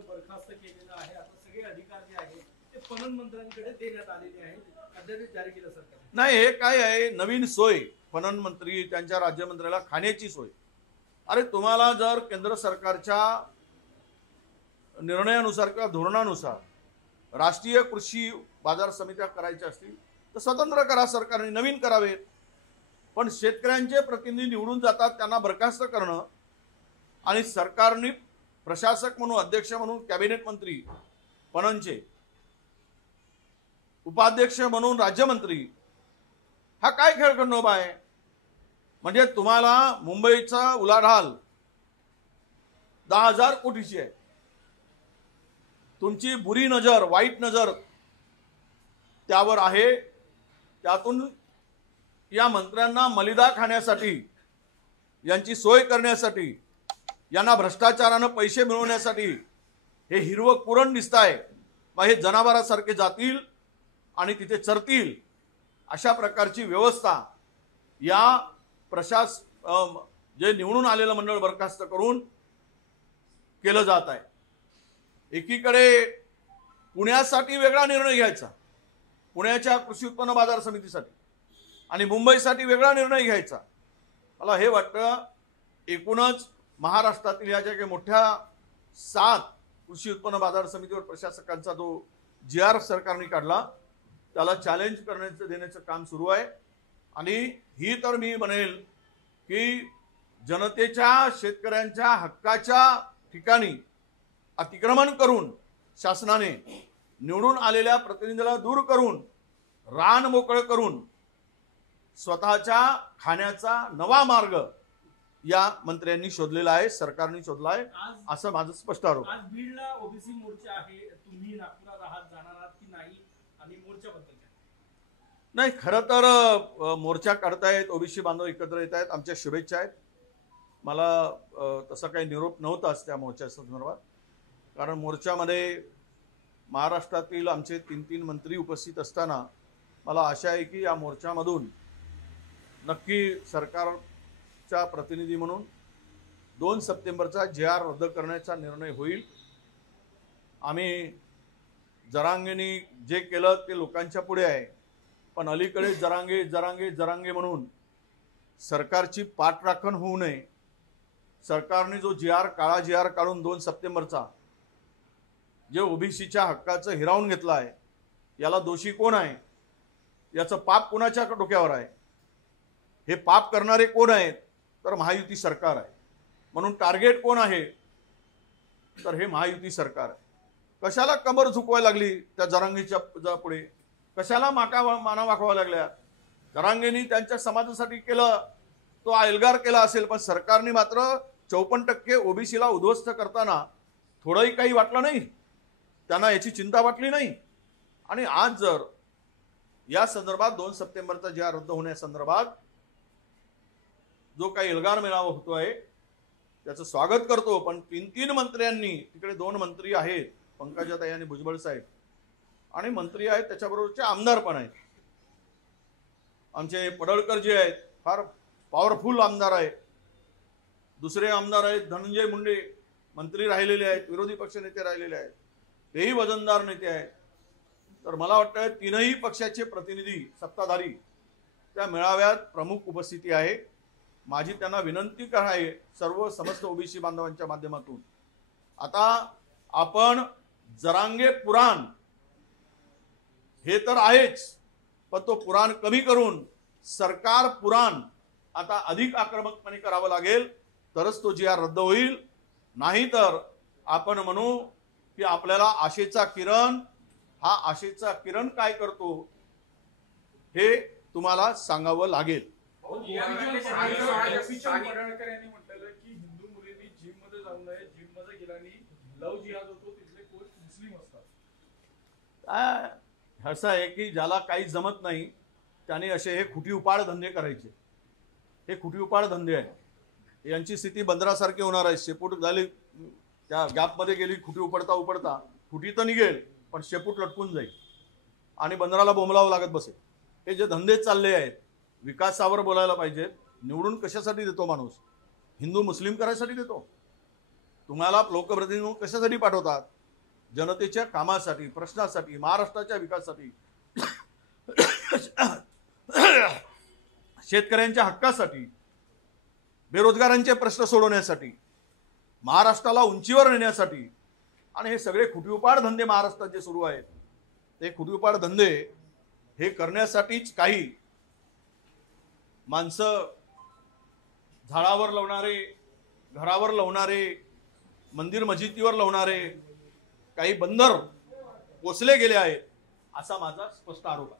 बरखास्त केलेलं आहे. आता सगळे अधिकार जे आहेत ते पणन मंत्र्यांकडे देण्यात आलेले आहेत. अध्यादेश जारी केला सरकारने. नाही, हे काय आहे, नवीन सोय, पणन मंत्री त्यांच्या राज्यमंत्र्याला खाण्याची सोय. अरे तुम्हाला जर केंद्र सरकारच्या निर्णयानुसार किंवा धोरणानुसार राष्ट्रीय कृषी बाजार समित्या करायच्या असतील तर स्वतंत्र करा, सरकारने नवीन करावेत. पण शेतकऱ्यांचे प्रतिनिधी निवडून जातात, त्यांना बरखास्त करणं आणि सरकारने प्रशासक म्हणून, अध्यक्ष म्हणून, कॅबिनेट मंत्री पणनचे, उपाध्यक्ष म्हणून राज्यमंत्री, हा काय खेळखंडोबा आहे? म्हणजे तुम्हाला मुंबईचा उलाढाल 10,000 कोटीची आहे. तुमची बुरी नजर, वाईट नजर त्यावर आहे. त्यातून या मंत्र्यांना मलिदा खाण्यासाठी, यांची सोय करण्यासाठी, यांना भ्रष्टाचारानं पैसे मिळवण्यासाठी हे हिरवं कुरण दिसतंय. मग हे जनावरांसारखे जातील आणि तिथे चरतील, अशा प्रकारची व्यवस्था या जे निवडून आलेलं मंडळ बरखास्त करून केलं जात आहे. एकीकडे पुण्यासाठी वेगळा निर्णय घ्यायचा, पुण्याच्या कृषी उत्पन्न बाजार समितीसाठी, आणि मुंबईसाठी वेगळा निर्णय घ्यायचा. मला हे वाटतं एकूणच महाराष्ट्रातील या ज्या काही मोठ्या 7 कृषी उत्पन्न बाजार समितीवर प्रशासकांचा जो GR सरकारने काढला त्याला चॅलेंज करण्याचं देण्याचं काम सुरू आहे. आणि ही तर मी म्हणेल की जनतेच्या, शेतकऱ्यांच्या हक्काच्या ठिकाणी अतिक्रमण करून शासनाने निवडून आलेल्या प्रतिनिधीला दूर करून, रान मोकळं करून स्वतःच्या खाण्याचा नवा मार्ग या मंत्र्यांनी शोधलेला आहे, सरकारने शोधला आहे, असं माझं स्पष्ट आरोप. आज बीडला ओबीसी मोर्चा आहे, तुम्ही नागपुरात आहात, जाणार आहात की नाही, आणि मोर्चाबद्दल काय? नाही, खरं तर मोर्चा काढतायत, ओबीसी बांधव एकत्र येत आहेत, आमच्या शुभेच्छा आहेत. मला तसा काही निरोप नव्हताच त्या मोर्चा संदर्भात, कारण मोर्चामध्ये महाराष्ट्रातील आमचे 3 मंत्री उपस्थित असताना मला आशा आहे की या मोर्चामधून नक्की सरकारच्या प्रतिनिधी म्हणून 2 सप्टेंबरचा GR रद्द करण्याचा निर्णय होईल. आम्ही जरांगेनी जे केलं ते लोकांच्या पुढे आहे, पण अलीकडे जरांगे जरांगे जरांगे म्हणून सरकारची पाठराखण होऊ नये. सरकारने जो काळा GR काढून 2 सप्टेंबरचा जे ओबीसीच्या हक्काचं हिरावून घेतलं आहे, याला दोषी कोण आहे, याचं पाप कोणाच्या डोक्यावर आहे, हे पाप करणारे कोण आहेत, तर महायुती सरकार आहे. म्हणून टार्गेट कोण आहे, तर हे महायुती सरकार आहे. कशाला कमर झुकवायला लागली त्या जरांगीच्या पुढे, कशाला माना वाकवायला लागल्या? जरांगेंनी त्यांच्या समाजासाठी केलं, तो एल्गार केला असेल, पण सरकारने मात्र 54% ओबीसीला उद्ध्वस्त करताना थोडंही काही वाटलं नाही, त्यांना याची चिंता वाटली नाही. आणि आज जर या संदर्भात 2 सप्टेंबरचा GR रद्द होण्यासंदर्भात जो काही एल्गार मेळावा होतोय त्याचं स्वागत करतो, पण 3 मंत्र्यांनी, तिकडे 2 मंत्री आहेत, पंकजाताई आणि भुजबळ साहेब, आणि मंत्री आहेत त्याच्याबरोबरचे आमदार पण आहेत. आमचे पडळकर जे आहेत फार पॉवरफुल आमदार आहेत. दुसरे आमदार आहेत धनंजय मुंडे, मंत्री राहिलेले आहेत, विरोधी पक्ष नेते राहिलेले आहेत, तेही वजनदार नेते आहेत. तर मला वाटतं 3ही पक्षाचे प्रतिनिधी, सत्ताधारी त्या मेळाव्यात प्रमुख उपस्थिती आहे. माझी त्यांना विनंती आहे सर्व समस्त ओबीसी बांधवांच्या माध्यमातून, आता आपण जरांगे पुराण हे तर आहेच, पण तो पुराण कमी करून सरकार पुराण आता अधिक आक्रमकपणे करावं लागेल, तरच तो GR रद्द होईल. नाहीतर आपण म्हणू की आपल्याला आशेचा किरण, हा आशेचा किरण काय करतो हे तुम्हाला सांगावं लागेल. पडळकर यांनी म्हटलेलं की हिंदू मुलींनी जिम मध्ये जाऊ नये, जिम मध्ये गेल्याने लव जिहाद होतो, तिथले कोच मुस्लिम असतात. असं आहे की ज्याला काही जमत नाही त्याने असे हे खुटी उपाड धंदे करायचे. हे खुटी उपाड धंदे आहे, यांची स्थिती बंदरासारखी होणार आहे. शेपूट झाली, त्या गॅपमध्ये गेली, खुटी उपडता उपडता खुटी तर निघेल, पण शेपूट लटकून जाईल आणि बंदराला बोंबलावं लागत बसेल. हे जे धंदे चालले आहेत, विकासावर बोलायला पाहिजे. निवडून कशासाठी देतो माणूस? हिंदू मुस्लिम करायसाठी देतो? तुम्हाला लोकप्रतिनिधी म्हणून कशासाठी पाठवतात? जनतेच्या कामासाठी, प्रश्नासाठी, महाराष्ट्राच्या विकासासाठी, शेतकऱ्यांच्या हक्कासाठी, बेरोजगारांचे प्रश्न सोडवण्यासाठी, महाराष्ट्राला उंचीवर नेण्यासाठी. आणि हे सगळे खुटीउपाड धंदे महाराष्ट्रात जे सुरू आहेत, ते खुटीउपाड धंदे हे करण्यासाठीच काही माणसं झाडावर लावणारे, घरावर लावणारे, मंदिर मस्जिदीवर लावणारे काही बंदर पोचले गेले आहेत, असा माझा स्पष्ट आरोप आहे.